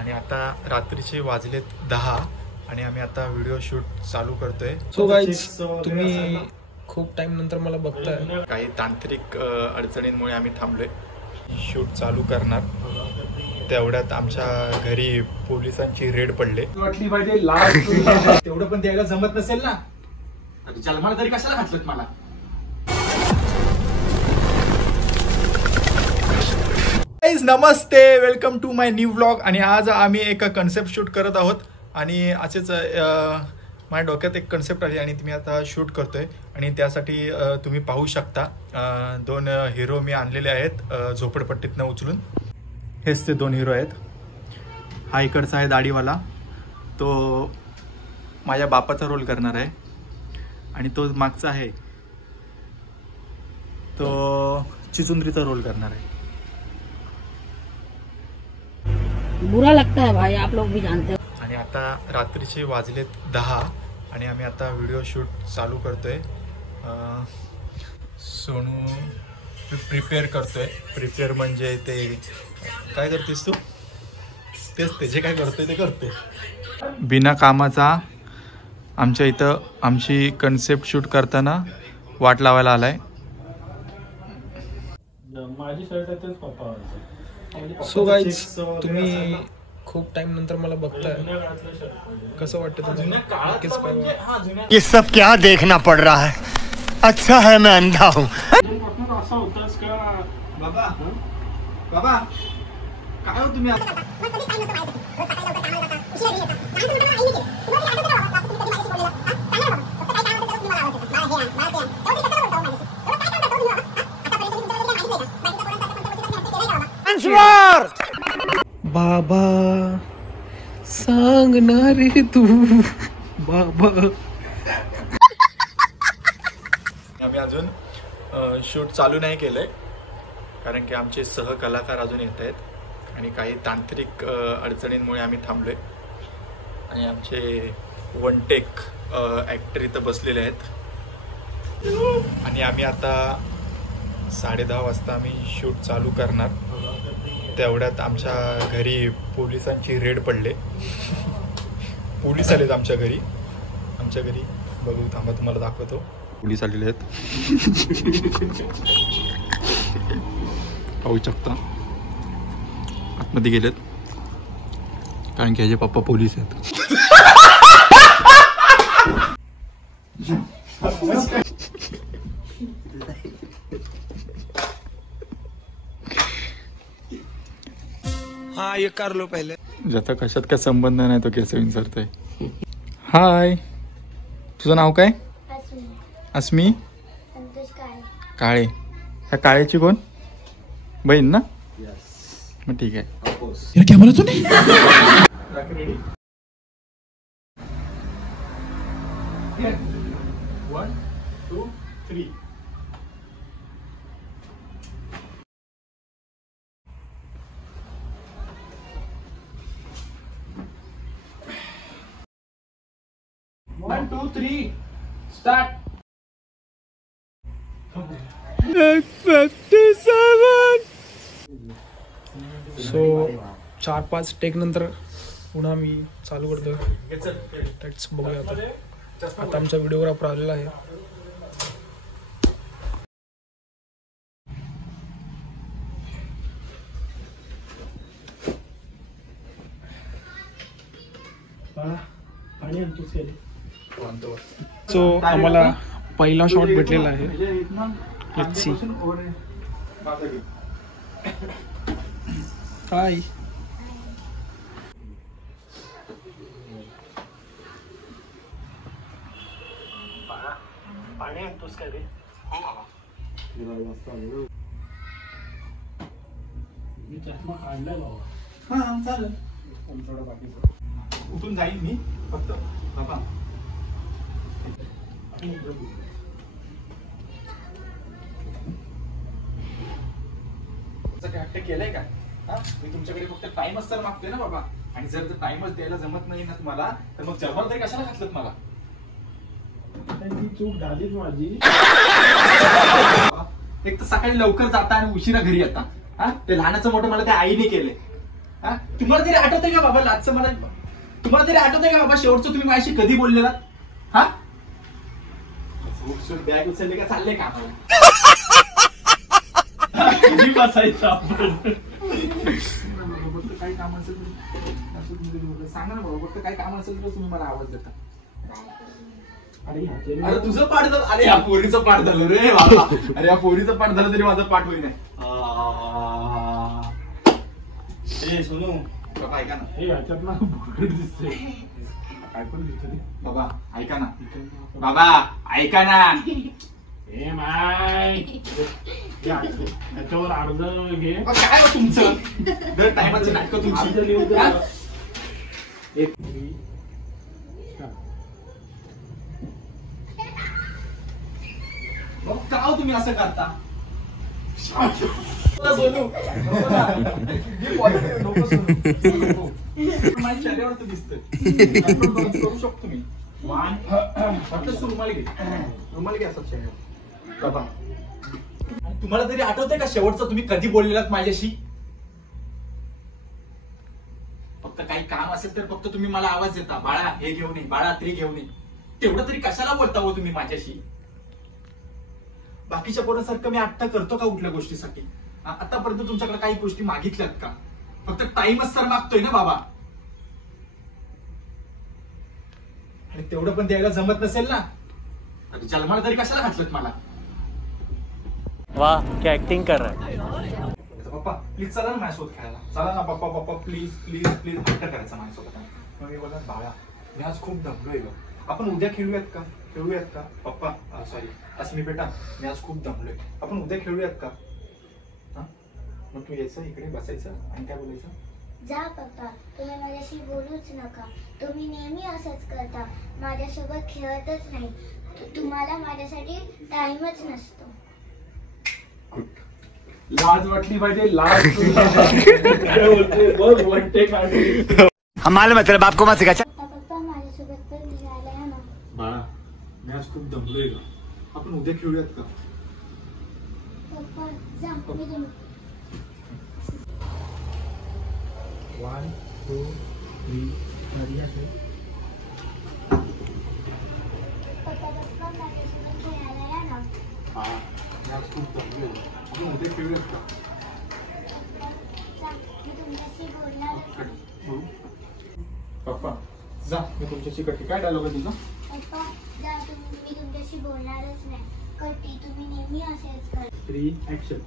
आणि आता रात्रीचे वाजलेत 10 आणि आम्ही आता व्हिडिओ शूट चालू करतोय. सो गाईज, तुम्ही खूप टाइम नंतर मला बघताय. काही तांत्रिक अडचणींमुळे आम्ही थांबलोय. शूट चालू करणार तेवढ्यात आमच्या घरी पोलिसांची रेड पडले. वाटली पाहिजे लाल तेवढं पण द्यायला जमत नसेल ना, तर जन्माला तरी कशाला घातलं मला. नमस्ते, welcome to my new vlog. आणि आज आम्ही एक कन्सेप्ट शूट करत आहोत आणि असेच माझ्या डोक्यात एक कन्सेप्ट आली आणि मी आता शूट करतोय. आणि त्यासाठी तुम्ही पाहू शकता दोन हिरो मी आणलेले आहेत झोपडपट्टीतनं उचलून. हेच ते दोन हिरो आहेत. हा इकडचा आहे दाढीवाला, तो माझ्या बापाचा रोल करणार आहे. आणि तो मागचा आहे तो चिचुंद्रीचा रोल करणार आहे. बुरा लगता है भाई, आप लोग भी जानते हो. आणि आता रात्रीचे वाजलेत 10 आणि आम्ही आता व्हिडिओ शूट चालू करतोय. सोनू प्रिपेअर करतोय. प्रिपेअर म्हणजे ते काय करतेस तू? तेच ते जे काय करतोय ते करते बिना कामाचा. आमच्या इथं आमची कन्सेप्ट शूट करताना वाट लावायला आलाय. माझी शर्ट तेच पप्पा. सो गाईज, तुम्ही खूप टाइम नंतर मला बघताय. कसं वाटतं तुम्हाला? ये सब क्या देखना पड़ रहा है. अच्छा है मैं अंधा हूँ. असं होतंच का बाबा? बाबा काय हो तुम्ही? बाबा सांग ना रे तू बाबा. आम्ही अजून शूट चालू नाही केलंय कारण की आमचे सहकलाकार अजून येत आहेत आणि काही तांत्रिक अडचणींमुळे आम्ही थांबलोय. आणि आमचे वन टेक ॲक्टर इथं बसलेले आहेत. आणि आम्ही आता 10:30 वाजता आम्ही शूट चालू करणार तेवढ्यात आमच्या घरी पोलिसांची रेड पडले. पोलीस आलेत आमच्या घरी. बघू थांबा, तुम्हाला दाखवतो. पोलीस आलेले आहेत, पाहू शकता. आतमध्ये गेलेत कारण की ह्याचे पप्पा पोलीस आहेत. हाँ, ये कर लो पहले. ज्याचा कशात काय संबंध नाही तो केस विचारतोय. हाय, तुझं नाव काय? अस्मी काळे. ह्या काळेची कोण बहीण ना? मग ठीक आहे. क्या बोला तूने? 1 2 3. One, two, three, start. So 4-5 take नंतर पुन्हा मी चालू करतोय. तेच बघूया आता आमचा व्हिडिओग्राफर आलेला आहे. सो आम्हाला पहिला शॉट भेटलेला आहे. Let's see. हाय. पाणी आणतोस काय रे? मी चष्मा काढलाय बाबा. हा चालेल. थोडं बाकीचं उठून जाईल मी फक्त. बाबा हट्ट केलंय का? मी तुमच्याकडे फक्त टाइमच तर मागतोय ना बाबा. आणि जर टाइमच द्यायला जमत नाही ना तुम्हाला, तर मग जन्माला तरी कशाला घातलं मला? चूक झालीच माझी. एक तर सकाळी लवकर जाता आणि उशिरा घरी येता. ते लहानाचं मोठं मला त्या आईने केलंय. हा? तुम्हाला तरी आठवतंय का बाबा लाजचं मला? तुम्हाला तरी आठवतंय का बाबा शेवटचं तुम्ही माझ्याशी कधी बोललेला? हा बॅग उचलले का चालले का कधी बसायचं आपण? काही काम असेल सांगा ना बाबा, फक्त काही काम असेल तर तुम्ही मला आवाज देता. अरे तुझं पाठ झालं, अरे या पोरीचं पाठ झालं रे बाबा, अरे या पोरीचं पाठ झालं तरी माझं पाठ होईल. सोनू बाबा ऐका ना, काय पण दिसतंय बाबा, ऐका ना बाबा, ऐका ना. त्याच्यावर अर्ज घे. काय हो तुमचं दर टायमाचं नाटकं तुमची. हा? का हो तुम्ही असं करता? सोनू माझ्या चेहऱ्यावर तर दिसतंय, करू शकतो मी. वाटलं रुमाली घे, रुमाली घे असं चेहऱ्यावर बाबा. तुम्हाला तरी आठवतंय का शेवटचं तुम्ही कधी बोललेलात माझ्याशी? फक्त काही काम असेल तर फक्त तुम्ही मला आवाज देता, बाळा हे घेऊन ये, बाळा ते घेऊन ये. तेवढं तरी कशाला बोलता हो तुम्ही माझ्याशी? बाकीच्या पोरांसारखं मी आत्ता करतो का कुठल्या गोष्टीसाठी? आतापर्यंत तुमच्याकडे काही गोष्टी मागितल्यात का? फक्त टाइमच तर मागतोय ना बाबा. आणि तेवढं पण द्यायला जमत नसेल ना, तर जन्माला तरी कशाला घातलं मला? वाह क्या एक्टिंग कर रहा है. पप्पा प्लीज चला ना माझ्यासोबत खेळायला, चला ना पप्पा, पप्पा प्लीज प्लीज प्लीज हट्ट करायचा माझ्यासोबत. मग मी बोला बाळा मी आज खूप दमलोय ग, आपण उद्या खेळूयात का? खेळूयात का पप्पा? सॉरी अस्मी बेटा, मी आज खूप दमलोय, आपण उद्या खेळूयात का? हा मग तू यायचं इकडे बसायचं आणि काय बोलायचं? जा पप्पा, तुम्ही माझ्याशी बोलूच नका. तुम्ही नेहमी असंच करता, माझ्यासोबत खेळतच नाही. तुम्हाला माझ्यासाठी टाइमच नसतो. लाज वाटली पाहिजे, लाज. हम मालूम है तेरे बाप को मत सिखा. पप्पा माझ्यासोबत पण खेळायला या ना. बाळा मी आज खूप दमलोय ग, आपण उद्या खेळूयात का? पप्पा जा, मी तुम्ही 1 2 3 पप्पा माझ्यासोबत खेळायला या ना. मी आज खूप दमलोय, आपण उद्या खेळूयात का? जा, मी तुमच्याशी बोलणारच नाही. पप्पा जा, मी तुमच्याशी कटी. काय डायलॉग आहे तुझा? पप्पा जा, मी तुमच्याशी बोलणारच नाही. कटी तुम्ही नेहमी असेच कर. 3 ऍक्शन.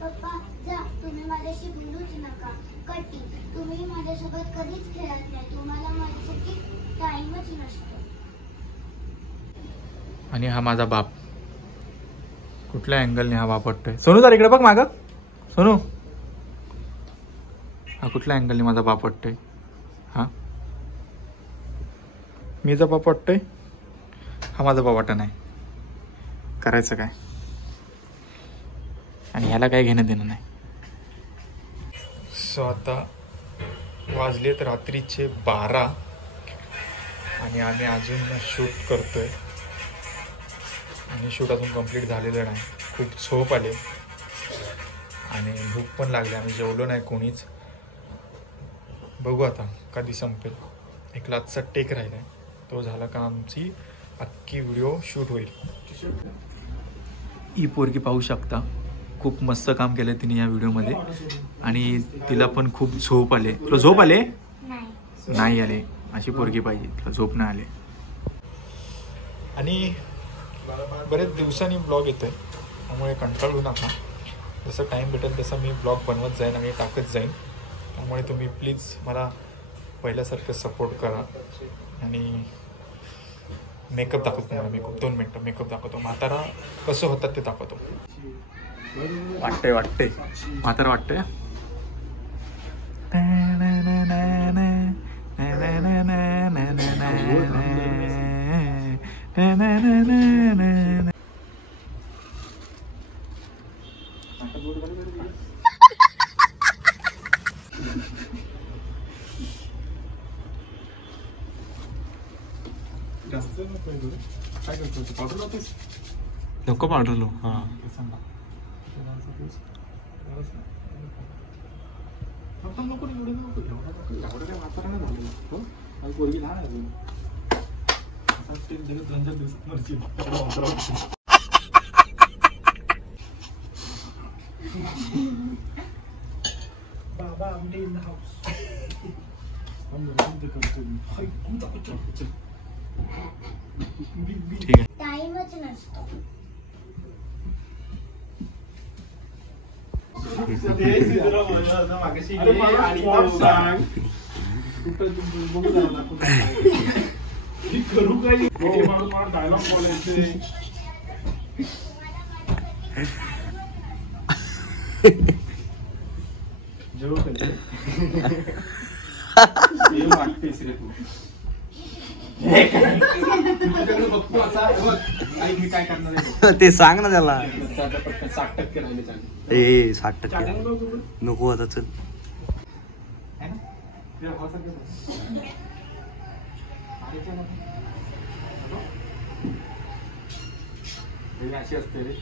पप्पा जा, तुम्ही माझ्याशी बोलूच नका. कटी तुम्ही माझ्यासोबत कधीच खेळत नाही. तुम्हाला माझ्यासाठी टाइमच नसतो. आणि हा माझा बाप, कुठल्या अँगलने हा बाप वाटतोय? सोनू जर इकडे बघ माग, सोनू हा कुठल्या अँगलने माझा बाप वाटतोय? हा मीचा बाप वाटतोय, हा माझा बाप वाटत नाही. करायचं काय? आणि ह्याला काय घेणं देणं नाही. सो आता वाजलेत रात्रीचे 12 आणि आम्ही अजून शूट करतोय आणि शूट अजून कंप्लीट झालेलं नाही. खूप झोप आले आणि भूक पण लागली, आम्ही जेवलो नाही कोणीच. बघू आता कधी संपेल. एक लाचचा टेक राहिला आहे, तो झाला का आमची अख्खी व्हिडिओ शूट होईल. ही पोरगी पाहू शकता, खूप मस्त काम केलं तिने या व्हिडिओमध्ये आणि तिला पण खूप झोप आले. तुला झोप आले? नाही आले. अशी पोरगी पाहिजे, तुला झोप नाही आले. आणि बरेच दिवसांनी ब्लॉग येतोय, त्यामुळे कंटाळू नका. जसं टाईम भेटेल तसं मी ब्लॉग बनवत जाईन आणि टाकत जाईन. त्यामुळे तुम्ही प्लीज मला पहिल्यासारखं सपोर्ट करा. आणि मेकअप दाखवतो तुम्हाला. मेकअप 2 मिनटं मेकअप दाखवतो. म्हातारा कसं होतात ते दाखवतो. वाटतंय म्हातारा वाटतंय. काय करतो? पावडर लावतोस? नको पाठवलो. हां आता नको एवढं नको एवढं काय वापर नाही झालेलं हो माझी पोरगी लहान आहे अजून असा स्टेप जगत 2-4 दिवसात मरची Baba Amte in the house. टाइमच नसतो. करू काय डायलॉग बोलायचे वाटतेस रे तू बघतो असा मी काय करणार आहे ते सांग ना त्याला. 60% राहिले चालेल. ए 60% नको आता चल. है ना ते हवासारखं अशी असते रे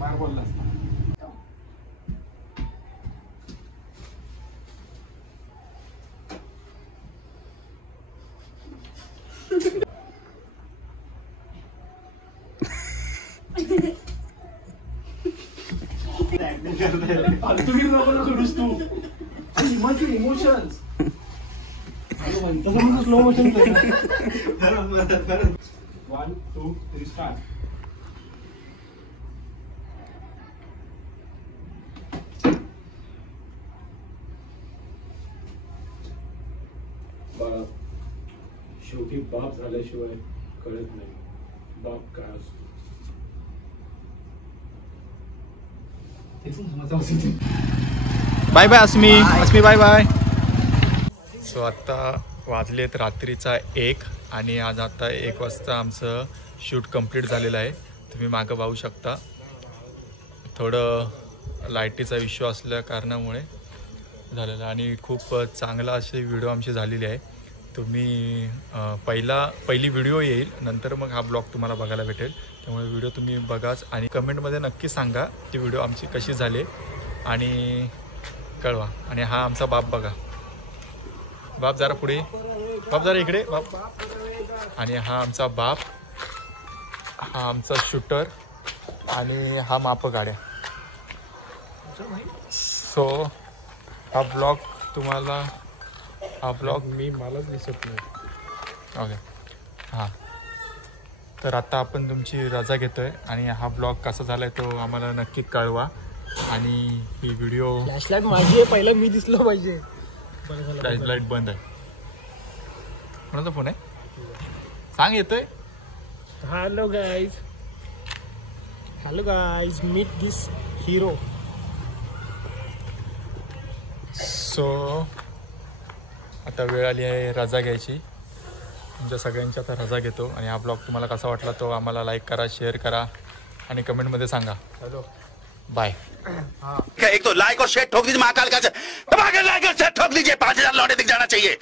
बाहेर बोलला असता. फालतूगिरी नको ना करूस तू. Emotions slow motion 1 2 3 start. बाळा, शेवटी बाप झाल्याशिवाय कळत नाही बाप काय असतो. Bye bye Asmi. Asmi bye bye. So आत्ता वाजलेत रात्रीचा 1 आणि आज आता 1 वाजता आमचं शूट कंप्लीट झालेलं आहे. तुम्ही मागं पाहू शकता. थोडं लाईटीचा इश्यू असल्या कारणामुळे झालेलं आणि खूप चांगला अशी व्हिडिओ आमची झालेली आहे. तुम्ही पहिली व्हिडिओ येईल नंतर मग हा ब्लॉग तुम्हाला बघायला भेटेल. त्यामुळे व्हिडिओ तुम्ही बघाच आणि कमेंटमध्ये नक्की सांगा ती व्हिडिओ आमची कशी झाली आणि कळवा. आणि हा आमचा बाप बघा. बाप जरा पुढे. बाप जरा इकडे. बाप. आणि हा आमचा बाप. हा आमचा शूटर आणि हा माप गाड्या. सो हा ब्लॉग तुम्हाला हा ब्लॉग मलाच दिसत नाही. ओके हां. तर आता आपण तुमची रजा घेतो आहे आणि हा ब्लॉग कसा झाला आहे तो आम्हाला नक्की कळवा. आणि ही व्हिडिओ फ्लॅशलाईट माझी आहे. पहिला मी दिसलो पाहिजे. फ्लॅशलाईट बंद आहे. कोणाचा फोन आहे सांग. येतोय. हॅलो गाईज मीट दिस हिरो. सो आता वेळ आली आहे रजा घ्यायची. तुमच्या सगळ्यांची आता रजा घेतो आणि हा ब्लॉग तुम्हाला कसा वाटला तो आम्हाला लाईक करा, शेअर करा आणि कमेंटमध्ये सांगा. Hello bye. एक तो लाइक और शेयर ठोक दीजिए महाकाल का. लाइक और शेयर ठोक दीजिए. 5000 लौटे दिख जाना चाहिए.